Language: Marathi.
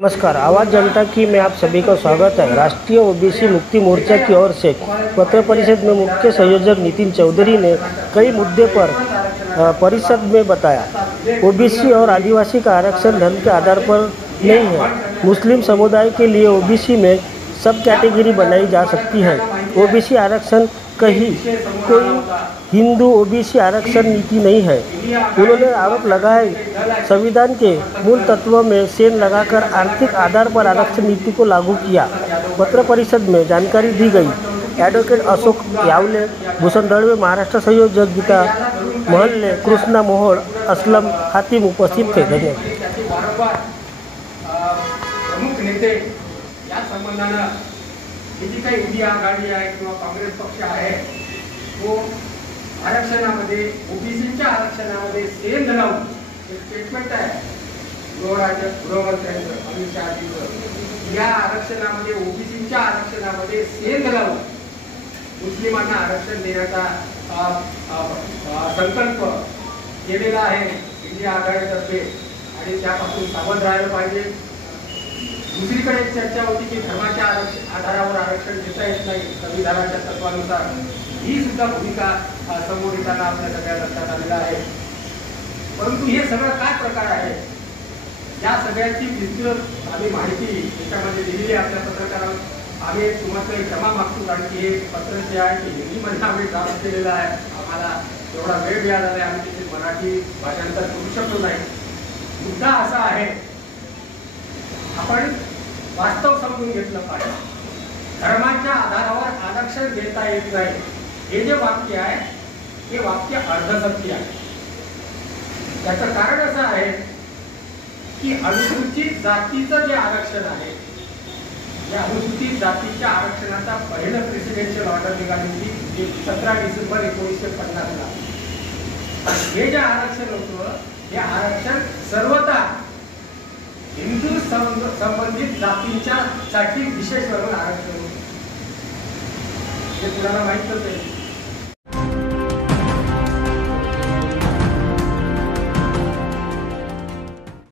नमस्कार, आवाज़ जनता की में आप सभी का स्वागत है। राष्ट्रीय ओबीसी मुक्ति मोर्चा की ओर से पत्र परिषद में मुख्य संयोजक नितिन चौधरी ने कई मुद्दे पर परिषद में बताया। ओबीसी और आदिवासी का आरक्षण धर्म के आधार पर नहीं है। मुस्लिम समुदाय के लिए ओबीसी में सब कैटेगरी बनाई जा सकती है। ओबीसी आरक्षण कहीं कोई हिंदू ओबीसी आरक्षण नीति नहीं है। उन्होंने आरोप लगाया संविधान के मूल तत्वों में सेन लगाकर आर्थिक आधार पर आरक्षण नीति को लागू किया। पत्र परिषद में जानकारी दी गई। एडवोकेट अशोक यावले, भूषण दळवे, महाराष्ट्र संयोजक गीता महल्ले, कृष्णा मोहोळ, असलम हातिम उपस्थित थे। धन्यवाद। प्रमुख नेते या संबंधानं जी काही इंडिया आघाडी आहे किंवा काँग्रेस पक्ष आहे तो आरक्षणामध्ये ओबीसीच्या आरक्षणामध्ये सेल लावून एक स्टेटमेंट आहे गृहमंत्र्यांचं अमित शहाजींचं, या आरक्षणामध्ये ओबीसीच्या आरक्षणामध्ये सेल लावून मुस्लिमांना आरक्षण देण्याचा संकल्प केलेला आहे इंडिया आघाडीतर्फे आणि त्यापासून सावध राहायला पाहिजे। दुसरीकडे एक चर्चा होती की धर्माच्या आधारावर आरक्षण देता येत नाही संविधानाच्या तत्वानुसार, ही सुद्धा भूमिका समोर येताना आपल्या सगळ्या लक्षात आलेला आहे। परंतु हे सगळं काय प्रकार आहे या सगळ्याची विस्तृत आम्ही माहिती याच्यामध्ये दिलेली आहे आपल्या पत्रकारांना। आम्ही तुम्हाला क्षमा मागतो कारण की हे पत्र जे आहे ते हिंदीमध्ये आम्ही ड्राफ्ट केलेलं आहे। आम्हाला एवढा वेळ मिळाला नाही, आम्ही तिथे मराठी भाषांतर करू शकलो नाही। मुद्दा असा आहे, आपण वास्तव समजून घेतलं पाहिजे। धर्माच्या आधारावर आरक्षण देता येत नाही हे जे वाक्य आहे हे वाक्य अर्धसत्य आहे। त्याचं कारण असं आहे की अनुसूचित जातीचं जे आरक्षण आहे, या अनुसूचित जातीच्या आरक्षणाचा पहिलं प्रेसिडेन्शियल ऑर्डर निघाली होती 17 डिसेंबर 1950 ला। हे जे आरक्षण होतं हे आरक्षण सर्वता हिंदू संबंधित जातींच्या साठी विशेष म्हणून आरक्षण होते। हे तुम्हाला माहितच आहे।